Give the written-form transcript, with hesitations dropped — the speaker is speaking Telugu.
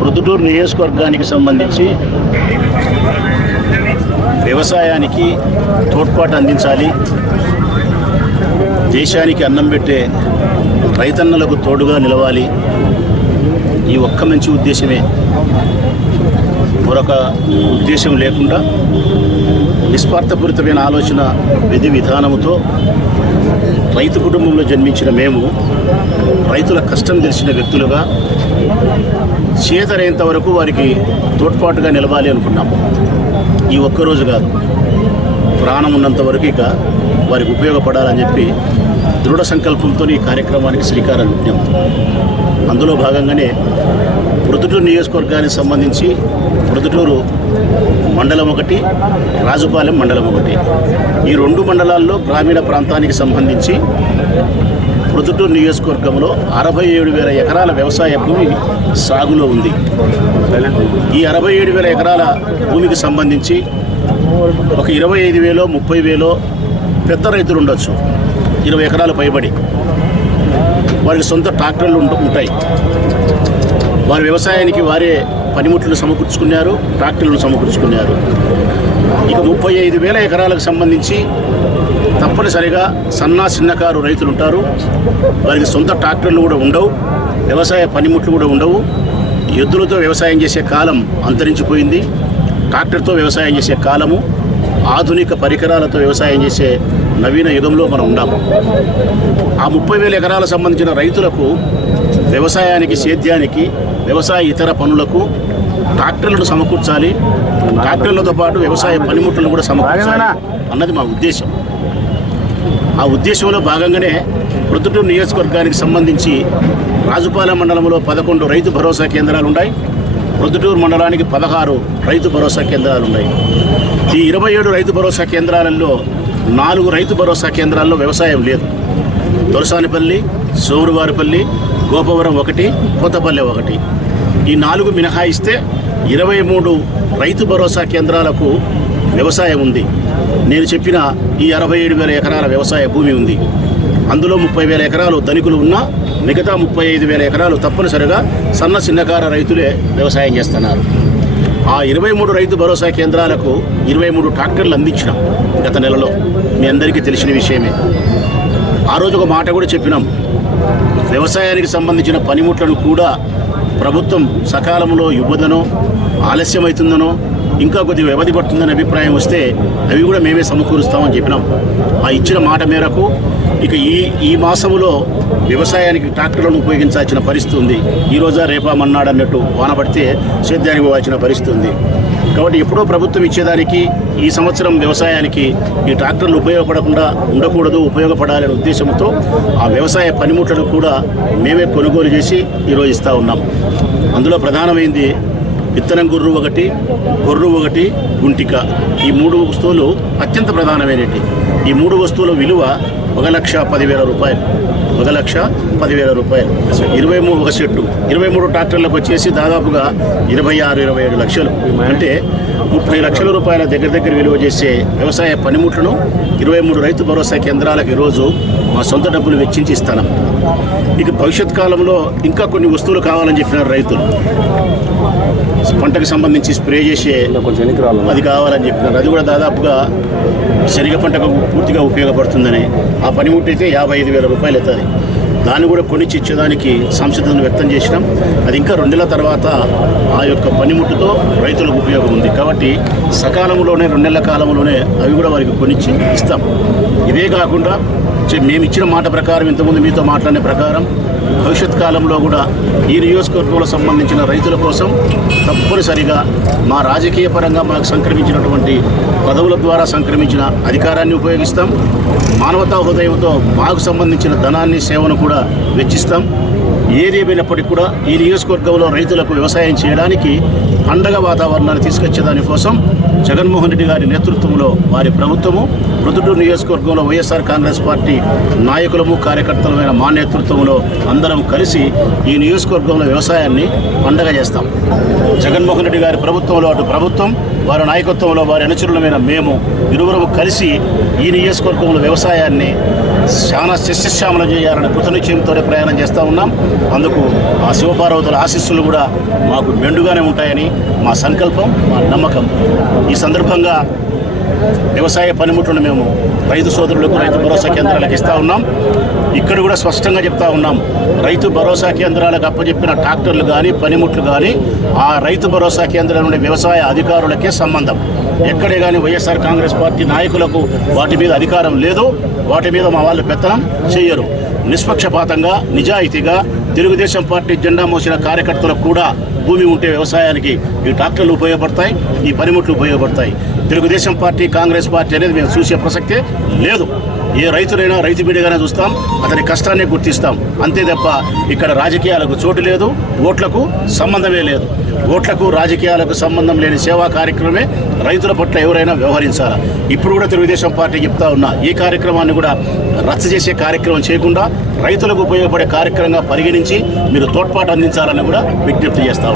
ప్రొద్దుటూరు నియోజకవర్గానికి సంబంధించి వ్యవసాయానికి తోడ్పాటు అందించాలి, దేశానికి అన్నం పెట్టే రైతన్నలకు తోడుగా నిలవాలి. ఈ ఒక్క మంచి ఉద్దేశమే, మరొక ఉద్దేశం లేకుండా నిస్వార్థపూరితమైన ఆలోచన విధి విధానముతో రైతు కుటుంబంలో జన్మించిన మేము రైతుల కష్టం తెలిసిన వ్యక్తులుగా చేతరైనంత వరకు వారికి తోడ్పాటుగా నిలవాలి అనుకున్నాం. ఈ ఒక్కరోజు కాదు, ప్రాణం ఉన్నంత వరకు ఇక వారికి ఉపయోగపడాలని చెప్పి దృఢ సంకల్పంతో ఈ కార్యక్రమానికి శ్రీకారం చుట్టాం. అందులో భాగంగానే ప్రొద్దుటూరు నియోజకవర్గానికి సంబంధించి ప్రొద్దుటూరు మండలం ఒకటి, రాజుపాలెం మండలం ఒకటి, ఈ రెండు మండలాల్లో గ్రామీణ ప్రాంతానికి సంబంధించి ప్రొద్దుటూరు నియోజకవర్గంలో 67,000 ఎకరాల వ్యవసాయ భూమి సాగులో ఉంది. ఈ 67,000 ఎకరాల భూమికి సంబంధించి ఒక 25,000 30,000 పెద్ద రైతులు ఉండొచ్చు, 20 ఎకరాలు పైబడి వారికి సొంత ట్రాక్టర్లు ఉంటాయి. వారి వ్యవసాయానికి వారే పనిముట్లు సమకూర్చుకున్నారు, ట్రాక్టర్లను సమకూర్చుకున్నారు. ఇక 35,000 ఎకరాలకు సంబంధించి తప్పనిసరిగా సన్నా చిన్నకారు రైతులు ఉంటారు. వారికి సొంత ట్రాక్టర్లు కూడా ఉండవు, వ్యవసాయ పనిముట్లు కూడా ఉండవు. ఎద్దులతో వ్యవసాయం చేసే కాలం అంతరించిపోయింది. ట్రాక్టర్తో వ్యవసాయం చేసే కాలము, ఆధునిక పరికరాలతో వ్యవసాయం చేసే నవీన యుగంలో మనం ఉన్నాము. ఆ 30,000 ఎకరాలకు సంబంధించిన రైతులకు వ్యవసాయానికి, సేద్యానికి, వ్యవసాయ ఇతర పనులకు ట్రాక్టర్లను సమకూర్చాలి, ట్రాక్టర్లతో పాటు వ్యవసాయ పనిముట్లను కూడా సమకూర్చాలి అన్నది మా ఉద్దేశం. ఆ ఉద్దేశంలో భాగంగానే ప్రొద్దుటూరు నియోజకవర్గానికి సంబంధించి రాజుపాలెం మండలంలో 11 రైతు భరోసా కేంద్రాలు ఉన్నాయి. ప్రొద్దుటూరు మండలానికి 16 రైతు భరోసా కేంద్రాలు ఉన్నాయి. ఈ 27 రైతు భరోసా కేంద్రాలలో 4 రైతు భరోసా కేంద్రాల్లో వ్యవసాయం లేదు. దొరసానిపల్లి, సోమరువారిపల్లి, గోపవరం 1, కొత్తపల్లె 1, ఈ 4 మినహాయిస్తే 23 రైతు భరోసా కేంద్రాలకు వ్యవసాయం ఉంది. నేను చెప్పిన ఈ 67,000 ఎకరాల వ్యవసాయ భూమి ఉంది. అందులో 30,000 ఎకరాలు ధనికులు ఉన్నా మిగతా 35,000 ఎకరాలు తప్పనిసరిగా సన్న చిన్నకార రైతులే వ్యవసాయం చేస్తున్నారు. ఆ 23 రైతు భరోసా కేంద్రాలకు 23 ట్రాక్టర్లు అందించినాం గత నెలలో. మీ అందరికీ తెలిసిన విషయమే. ఆ రోజు ఒక మాట కూడా చెప్పినాం, వ్యవసాయానికి సంబంధించిన పనిముట్లను కూడా ప్రభుత్వం సకాలంలో ఇవ్వదనో, ఆలస్యమవుతుందనో, ఇంకా కొద్దిగా వ్యవధి పడుతుందనే అభిప్రాయం వస్తే అవి కూడా మేమే సమకూరుస్తామని చెప్పినాం. ఆ ఇచ్చిన మాట మేరకు ఇక ఈ మాసంలో వ్యవసాయానికి ట్రాక్టర్లను ఉపయోగించాల్సిన పరిస్థితి ఉంది. ఈరోజా రేపా మన్నాడు అన్నట్టు వాన పడితే సేద్యానికి పోవాల్సిన పరిస్థితి ఉంది. కాబట్టి ఎప్పుడో ప్రభుత్వం ఇచ్చేదానికి ఈ సంవత్సరం వ్యవసాయానికి ఈ ట్రాక్టర్లు ఉపయోగపడకుండా ఉండకూడదు, ఉపయోగపడాలనే ఉద్దేశంతో ఆ వ్యవసాయ పనిముట్లను కూడా మేమే కొనుగోలు చేసి ఈరోజు ఇస్తూ ఉన్నాం. అందులో ప్రధానమైంది విత్తనం గొర్రు 1, గొర్రు 1, గుంటిక. ఈ 3 వస్తువులు అత్యంత ప్రధానమైనవి. ఈ 3 వస్తువుల విలువ 1,10,000 రూపాయలు. 1,10,000 రూపాయలు. 23 సెట్టు, 23 ట్రాక్టర్లకు వచ్చేసి దాదాపుగా 26-27 లక్షలు, అంటే 30 లక్షల రూపాయల దగ్గర విలువ చేసే వ్యవసాయ పనిముట్లను 23 రైతు భరోసా కేంద్రాలకు ఈరోజు మా సొంత డబ్బులు వెచ్చించి ఇస్తాను. ఇక భవిష్యత్ కాలంలో ఇంకా కొన్ని వస్తువులు కావాలని చెప్పినారు రైతులు. పంటకు సంబంధించి స్ప్రే చేసే అది కావాలని చెప్పినారు. అది కూడా దాదాపుగా శనగ పంటకు పూర్తిగా ఉపయోగపడుతుందని. ఆ పనిముట్టు అయితే 55,000 రూపాయలు అవుతుంది. దాన్ని కూడా కొనిచ్చి ఇచ్చేదానికి సంసిద్ధతను వ్యక్తం చేసినాం. అది ఇంకా 2 నెలల తర్వాత ఆ యొక్క పనిముట్టుతో రైతులకు ఉపయోగం ఉంది. కాబట్టి సకాలంలోనే 2 నెలల కాలంలోనే అవి కూడా వారికి కొనిచ్చి ఇస్తాం. ఇదే కాకుండా మేము ఇచ్చిన మాట ప్రకారం, ఇంతకుముందు మీతో మాట్లాడిన ప్రకారం భవిష్యత్ కాలంలో కూడా ఈ నియోజకవర్గంలో సంబంధించిన రైతుల కోసం తప్పనిసరిగా మా రాజకీయ పరంగా మాకు సంక్రమించినటువంటి పదవుల ద్వారా సంక్రమించిన అధికారాన్ని ఉపయోగిస్తాం. మానవతా హృదయంతో మాకు సంబంధించిన ధనాన్ని, సేవను కూడా వెచ్చిస్తాం. ఏదేమైనప్పటికీ కూడా ఈ నియోజకవర్గంలో రైతులకు వ్యవసాయం చేయడానికి పండగ వాతావరణాన్ని తీసుకొచ్చేదానికోసం జగన్మోహన్ రెడ్డి గారి నేతృత్వంలో వారి ప్రభుత్వము ప్రొద్దుటూరు నియోజకవర్గంలో వైఎస్ఆర్ కాంగ్రెస్ పార్టీ నాయకులము కార్యకర్తలమైన మా నేతృత్వంలో అందరం కలిసి ఈ నియోజకవర్గంలో వ్యవసాయాన్ని పండగ చేస్తాం. జగన్మోహన్ రెడ్డి గారి ప్రభుత్వంలో అటు ప్రభుత్వం, వారి నాయకత్వంలో వారి అనుచరులమైన మేము ఇరువురు కలిసి ఈ నియోజకవర్గంలో వ్యవసాయాన్ని చాలా సస్యశ్యామలం చేయాలని కృతనిశ్చయంతోనే ప్రయాణం చేస్తూ ఉన్నాం. అందుకు ఆ శివపార్వతుల ఆశీస్సులు కూడా మాకు మెండుగానే ఉంటాయని మా సంకల్పం, మా నమ్మకం. ఈ సందర్భంగా వ్యవసాయ పనిముట్లను మేము రైతు సోదరులకు రైతు భరోసా కేంద్రాలకు ఇస్తూ ఉన్నాం. ఇక్కడ కూడా స్పష్టంగా చెప్తా ఉన్నాం, రైతు భరోసా కేంద్రాలకు అప్పచెప్పిన ట్రాక్టర్లు కానీ పనిముట్లు కానీ ఆ రైతు భరోసా కేంద్రాల నుండి వ్యవసాయ అధికారులకే సంబంధం. ఎక్కడే కానీ వైఎస్ఆర్ కాంగ్రెస్ పార్టీ నాయకులకు వాటి మీద అధికారం లేదు, వాటి మీద మా వాళ్ళు పెత్తనం చేయరు. నిష్పక్షపాతంగా నిజాయితీగా తెలుగుదేశం పార్టీ జెండా మోసిన కార్యకర్తలకు కూడా భూమి ఉంటే వ్యవసాయానికి ఈ ట్రాక్టర్లు ఉపయోగపడతాయి, ఈ పనిముట్లు ఉపయోగపడతాయి. తెలుగుదేశం పార్టీ కాంగ్రెస్ పార్టీ అనేది మేము చూసే ప్రసక్తే లేదు. ఏ రైతులైనా రైతు బిడ్డగానే చూస్తాం, అతని కష్టాన్ని గుర్తిస్తాం. అంతే తప్ప ఇక్కడ రాజకీయాలకు చోటు లేదు, ఓట్లకు సంబంధమే లేదు. ఓట్లకు రాజకీయాలకు సంబంధం లేని సేవా కార్యక్రమమే రైతుల పట్ల ఎవరైనా వ్యవహరించాలా. ఇప్పుడు కూడా తెలుగుదేశం పార్టీ చెప్తా ఉన్నా, ఈ కార్యక్రమాన్ని కూడా రచ్చ చేసే కార్యక్రమం చేయకుండా రైతులకు ఉపయోగపడే కార్యక్రమంగా పరిగణించి మీరు తోడ్పాటు అందించాలని కూడా విజ్ఞప్తి చేస్తాం.